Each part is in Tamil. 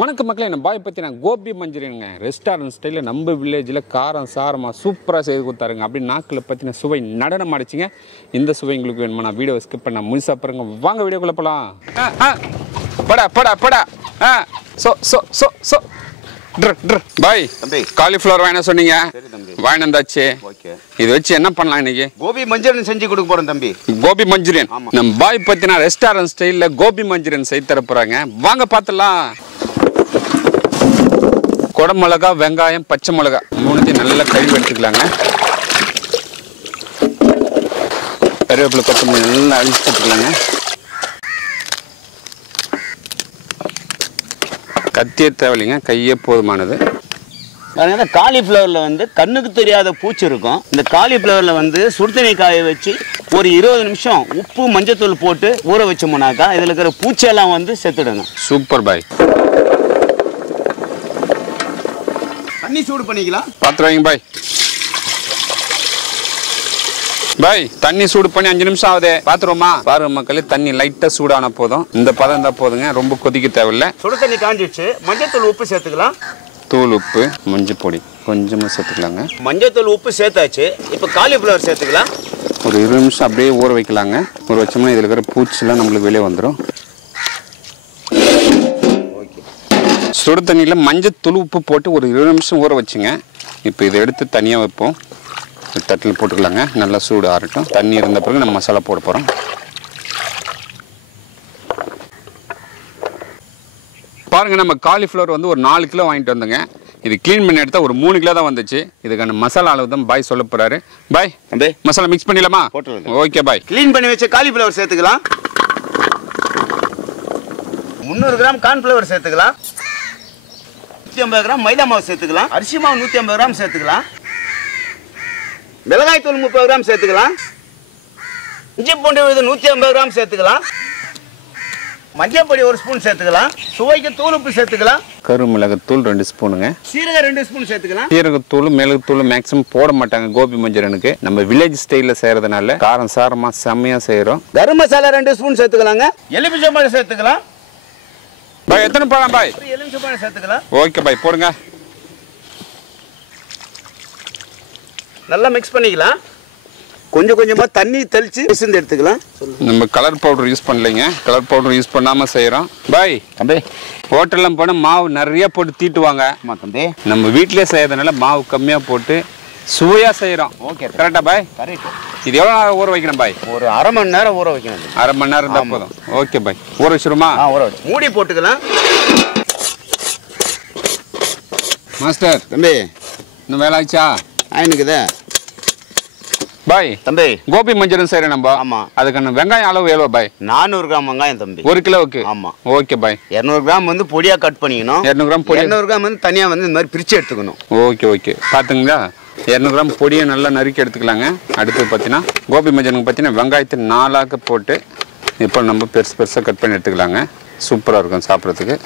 வணக்கம் மக்களே, நம்ம பாய் பற்றி நான் கோபி மஞ்சூரியனுங்க. ரெஸ்டாரண்ட் ஸ்டைலில் நம்ம வில்லேஜில் காரம் சாரமாக சூப்பராக செய்து கொடுத்தாருங்க. அப்படி நாக்கில் பற்றின சுவை நடனம் ஆடிச்சிங்க. இந்த சுவை உங்களுக்கு வேணுமா? நான் வீடியோ ஸ்கிப் பண்ண முழுசாக பாருங்க. வாங்க வீடியோக்குள்ளே போகலாம். படா படா படா சோ சோ சோ சோ பாய் தம்பி, காலிஃப்ளவர் வாங்கினா சொன்னீங்க, வாங்கி வந்தாச்சு. இது வச்சு என்ன பண்ணலாம் இன்னைக்கு? கோபி மஞ்சூரியன் செஞ்சு கொடுக்க போறோம் தம்பி. கோபி மஞ்சூரியன் நம்ம பாய் பத்தினா ரெஸ்டாரண்ட் ஸ்டைல்ல கோபி மஞ்சூரியன் செய்து தர போறாங்க. வாங்க பார்த்துலாம். குடமிளகா, வெங்காயம், பச்சை மிளகா மூணுத்தையும் நல்லா கழுவி எடுத்துக்கலாங்க. கருவேப்பிலை, கொத்தமல்லி நல்லா அழிச்சு எடுத்துக்கலாங்க. கத்தியே தேவையில்லைங்க, கையே போதுமானது. காலிஃப்ளவர்ல வந்து கண்ணுக்கு தெரியாத பூச்சி இருக்கும். இந்த காலிஃப்ளவர்ல வந்து சுடுதண்ணி காய வச்சு ஒரு 20 நிமிஷம் உப்பு மஞ்சத்தூள் போட்டு ஊற வச்சோம்னாக்கா இதுல இருக்கிற பூச்சியெல்லாம் வந்து செத்துடுங்க. சூப்பர் பாய். தண்ணி சூடு பண்ணிக்கலாம். பார்த்து வைங்க பாய். பாய் தண்ணி சூடு பண்ணி 5 நிமிஷம் ஆகுது, பாத்துருவோமா? பாருங்க மக்களே, தண்ணி லைட்டா சூடான போதும். இந்த பதம் தான் போதுங்க, ரொம்ப கொதிக்க தேவையில்லை. சுடு தண்ணி காஞ்சிடுச்சு. மஞ்சத்தூள் உப்பு சேர்த்துக்கலாம். தூள் உப்பு, மஞ்சள் பொடி கொஞ்சமா சேர்த்துக்கலாங்க. மஞ்சத்தூள் உப்பு சேர்த்தாச்சு. இப்போ காலிஃப்ளவர் சேர்த்துக்கலாம். ஒரு 20 நிமிஷம் அப்படியே ஊற வைக்கலாங்க. ஊற வச்சோம்னா இதில் இருக்கிற பூச்சிலாம் நம்மளுக்கு வெளியே வந்துடும். சுடு தண்ணியில் மஞ்சத்தூள் உப்பு போட்டு ஒரு 20 நிமிஷம் ஊற வச்சுங்க. இப்போ இதை எடுத்து தனியாக வைப்போம். தட்டில் போட்டுக்கலாங்க. நல்லா சூடு ஆறட்டும். தண்ணி இருந்த பிறகு நம்ம மசாலா போட போகிறோம். பாருங்க, நம்ம காலிஃப்ளவர் வந்து ஒரு 4 கிலோ வாங்கிட்டு வந்தோங்க. இது க்ளீன் பண்ணி எடுத்தால் ஒரு 3 கிலோ தான் வந்துச்சு. இதுக்கான மசாலா அளவு தான் பாய் சொல்ல போறாரு. பாய் மசாலா மிக்ஸ் பண்ணிடலாமா? Okay bye. க்ளீன் பண்ணி வச்ச காலிஃப்ளவர் சேர்த்துக்கலாம். 300 கிராம் கார்ன்ஃப்ளவர் சேர்த்துக்கலாம். 150 கிராம் மைதா மாவு சேர்த்துக்கலாம். அரிசி மாவு 150 கிராம் சேர்த்துக்கலாம். மிளகாய் தூள் 30 கிராம் சேர்த்துக்கலாம். இஞ்சி பூண்டு விழுது 150 கிராம் சேர்த்துக்கலாம். மஞ்சள் பொடி 1 ஸ்பூன் சேர்த்துக்கலாம். சுவைக்கு தூள் உப்பு சேர்த்துக்கலாம். கருமிளகுத்தூள் 2 ஸ்பூனுங்க. சீரகம் 2 ஸ்பூன் சேர்த்துக்கலாம். சீரகத்தூள் மிளகுத்தூள் மேக்ஸிமம் போட மாட்டாங்க கோபி மஞ்சூரியனுக்கு. நம்ம வில்லேஜ் ஸ்டைலில் செய்யறதுனால காரம் சாரமா செம்மையா செய்யறோம். கரம் மசாலா 2 ஸ்பூன் சேர்த்துக்கலாங்க. எலுமிச்சம்பழம் சேர்த்துக்கலாம். பாய் எத்தனை பழம் பாய்? எலுமிச்சம்பழம் சேர்த்துக்கலாம். ஓகே பாய், போடுங்க. நல்லா மிக்ஸ் பண்ணிக்கலாம். கொஞ்சம் கொஞ்சமா தண்ணி தெளிச்சு பிசைந்து எடுத்துக்கலாம். நம்ம கலர் பவுடர் யூஸ் பண்ணலைங்க. கலர் பவுடர் யூஸ் பண்ணாம செய்யறோம். பாய் தம்பி, ஹோட்டல்லாம் போனா மாவு நிறைய போட்டு தீட்டுவாங்க. தம்பி, நம்ம வீட்டிலே செய்யறதுனால மாவு கம்மியா போட்டு சுவையா செய்யறோம். ஓகே, கரெக்டா பாய்? கரெக்ட். இது எவ்வளவு நேரம் ஊற வைக்கணும் பாய்? ஒரு அரை மணி நேரம் ஊற வைக்கணும். அரை மணி நேரம் தான் போதும். ஓகே பாய், ஊற வச்சிருமா? ஊற வச்சு மூடி போட்டுக்கலாம். மாஸ்டர் தம்பி, இன்னும் வேலை ஆயிடுச்சா? ஆயினுக்குதே பாய். தம்பி, கோபி மஞ்சூரியன் செய்யறேன் நம்ம. ஆமா. அதுக்கான வெங்காயம் அளவு எவ்வளவு பாய்? 400 கிராம் வெங்காயம் தம்பி. 1 கிலோவுக்கு? ஆமா. Okay bye. 200 கிராம் வந்து பொடியா கட் பண்ணிக்கணும். 200 கிராம் பொடி. 200 கிராம் வந்து தனியா வந்து இந்த மாதிரி பிரிச்சு எடுத்துக்கணும். Okay okay, பாத்துங்களா? 200 கிராம் பொடியை நல்லா நறுக்கி எடுத்துக்கலாங்க. அடுத்து பார்த்தீங்கன்னா கோபி மஞ்சூரியனுக்கு பார்த்தீங்கன்னா வெங்காயத்தை 4ஆக போட்டு இப்போ நம்ம பெருசு பெருசாக கட் பண்ணி எடுத்துக்கலாங்க. சூப்பராக இருக்கும் சாப்பிட்றதுக்கு.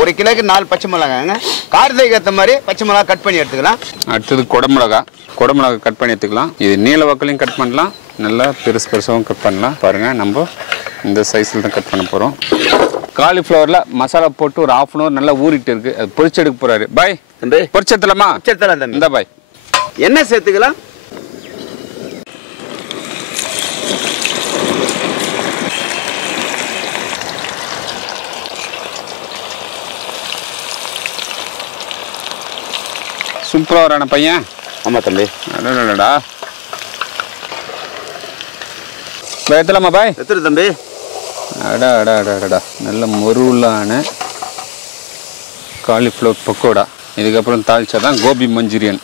1 கிலோக்கு 4 பச்சை மிளகாங்க. காரத்துக்கு ஏற்ற மாதிரி பச்சை மிளகா கட் பண்ணி எடுத்துக்கலாம். அடுத்தது குடமிளகா கட் பண்ணி எடுத்துக்கலாம். இது நீல வாக்கிலையும் கட் பண்ணலாம், நல்லா பெருசு பெருசாகவும் கட் பண்ணலாம். பாருங்கள், நம்ம இந்த சைஸில் தான் கட் பண்ண போகிறோம். காலிஃப்ளவரில் மசாலா போட்டு ஒரு 1/2 hour நல்லா ஊறிட்டு இருக்கு. அது பொரிச்சு எடுக்க போகிறாரு. பாய் தம்பி, பொரிச்சத்துலாமா? பொரிச்சத்தலாம் தம்பி. இந்த பாய் எண்ணெய் சேர்த்துக்கலாம். சூப்பராக வரான பையன். ஆமாம் தம்பி. அடடா பாய், எத்தலாமா பாய்? எத்தனை தம்பி? அடா அடா அடா அடா, நல்ல மொருளான காலிஃப்ளவர் பக்கோடா. இதுக்கப்புறம் தாளிச்சா தான் கோபி மஞ்சூரியன்.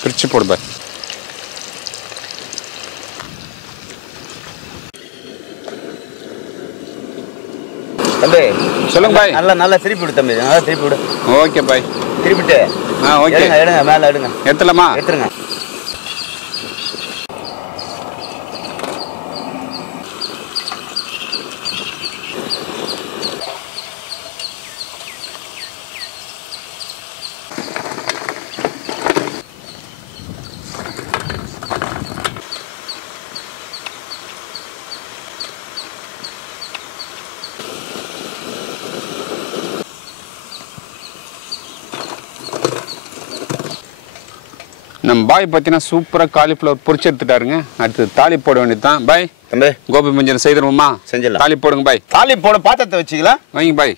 பிரிச்சு போடு பாய். தம்பி சொல்லுங்க பாய். நல்லா திருப்பி விடு தம்பி, நல்லா திருப்பி விடு. ஓகே பாய், திருப்பிட்டு ஓகே எடுங்க, மேலே எடுங்க. எடுத்துலாமா? எடுத்துருங்க. நம்ம பாய் பார்த்தீங்கன்னா சூப்பராக காலிஃப்ளவர் பொரிச்சு எடுத்துட்டாருங்க. அடுத்து தாலி போட வேண்டியது தான். பாய் தம்பி கோபி மஞ்சள் செய்திருவோமா? செஞ்சிடலாம். தாலி போடுங்க பாய். தாலி போட பாத்திரத்தை வச்சுக்கலாம். வைங்க பாய்.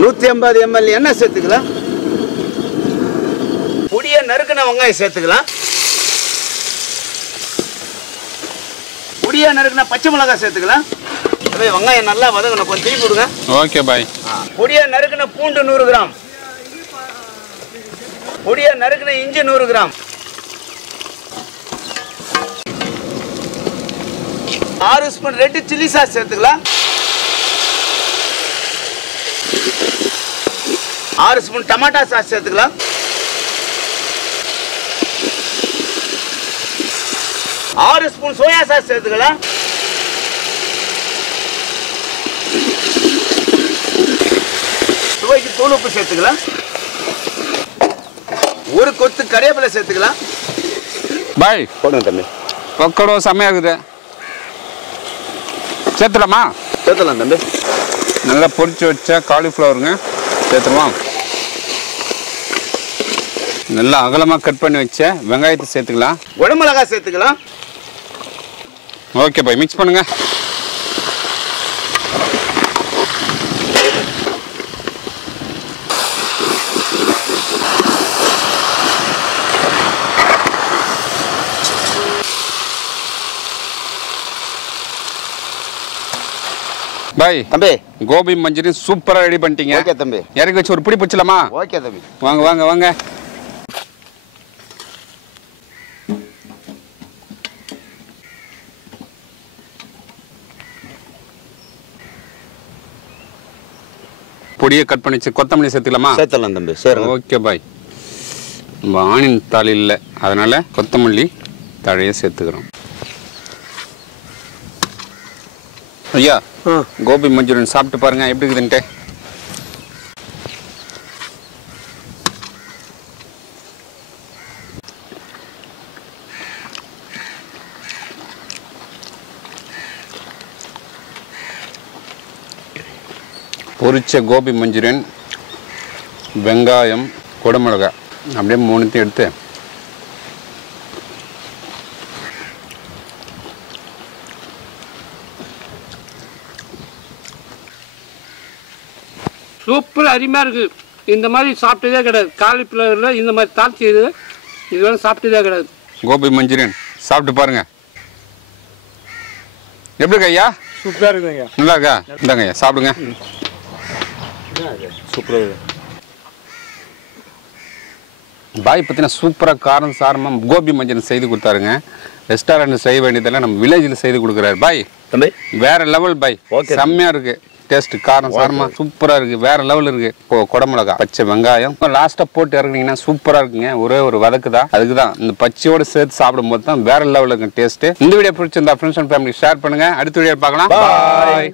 150 ml எண்ணெய் சேர்த்துக்கலாம். பொடியை நறுக்கின வெங்காயம் சேர்த்துக்கலாம். பொடியை நறுக்கின பச்சை மிளகாய் சேர்த்துக்கலாம். வெங்காயம் நல்லா வதங்கணும், கொஞ்சம் திருப்பி விடுங்க. Okay bye. பொடியை நறுக்கின பூண்டு 100 கிராம். பொடியை நறுக்கின இஞ்சி 100 gram. 6 spoon red chilli sauce சேர்த்துக்கலாம். 6 ஸ்பூன் டமாட்டா சாஸ் சேர்த்துக்கலாம். 6 ஸ்பூன் சோயா சாஸ் சேர்த்துக்கலாம். சுவைக்கு தூள் உப்பு சேர்த்துக்கலாம். ஒரு கொத்து கறிவேப்பிலை சேர்த்துக்கலாம். பாய் போடுங்க தம்பி. பக்கடோ செம்மையா இருக்குது. சேர்த்துலாமா? சேர்த்துலாம் தம்பி. நல்லா பொரிச்சு வச்ச காலிஃப்ளவருங்க சேர்த்துருவோம். நல்லா அகலமாக கட் பண்ணி வச்ச வெங்காயத்தை சேர்த்துக்கலாம். குடமிளகாய் சேர்த்துக்கலாம். ஓகே பாய், மிக்ஸ் பண்ணுங்க. பாய் தம்பி கோபி மஞ்சூரியன் சூப்பரா ரெடி பண்ணிட்டீங்க. ஓகே தம்பி. இறக்கி வச்சு ஒரு பிடி பிடிச்சலாமா? ஓகே தம்பி. வாங்க வாங்க வாங்க. பொடியை கட் பண்ணிச்சு கொத்தமல்லி சேர்த்துக்கலாமா? சேர்த்துலாம் தம்பி. சரி ஓகே பாய். நம்ம ஆனியன் தாலி இல்லை, அதனால கொத்தமல்லி தழையை சேர்த்துக்கிறோம். ஐயா கோபி மஞ்சூரியன் சாப்பிட்டு பாருங்க எப்படி இருக்குதுன்ட்டு. பொரிச்ச கோபி மஞ்சூரியன், வெங்காயம், குடமிளகாய் அப்படியே மூணுத்தையும் எடுத்து சூப்பர் அருமையாக இருக்குது. இந்த மாதிரி சாப்பிட்டதே கிடையாது. காலிஃப்ளவரில் இந்த மாதிரி தாளிச்சி இது வேணும் சாப்பிட்டதே கிடையாது. கோபி மஞ்சூரியன் சாப்பிட்டு பாருங்க எப்படி ஐயா? சூப்பராக இருக்குது ஐயா. நல்லா இருக்கா? இந்தாங்க ஐயா சாப்பிடுங்க. சூப்பராக இருக்குது பாய் பார்த்தீங்கன்னா சூப்பராக காரம் சாரமாக கோபி மஞ்சூரியன் செய்து கொடுத்தாருங்க. ரெஸ்டாரண்ட் செய்ய வேண்டியதெல்லாம் நம்ம வில்லேஜில் செய்து கொடுக்குறாரு பாய். தம்பி வேற லெவல் பாய். ஓகே செம்மையாக இருக்குது. டேஸ்ட் காரம் சாரமாக சூப்பராக இருக்குது. வேற லெவல் இருக்குது. குடமிளகா, பச்சை வெங்காயம் லாஸ்ட்டாக போட்டு இறக்குனீங்கன்னா சூப்பராக இருக்குங்க. ஒரே ஒரு வதக்கு தான், அதுக்கு தான் இந்த பச்சையோடு சேர்த்து சாப்பிடும் போது தான் வேற லெவலில் இருக்கும் டேஸ்ட்டு. இந்த வீடியோ பிடிச்சிருந்தா ஃப்ரெண்ட்ஸ் அண்ட் ஃபேமிலி ஷேர் பண்ணுங்க. அடுத்த வீடியோ பார்க்கலாம். பாய்.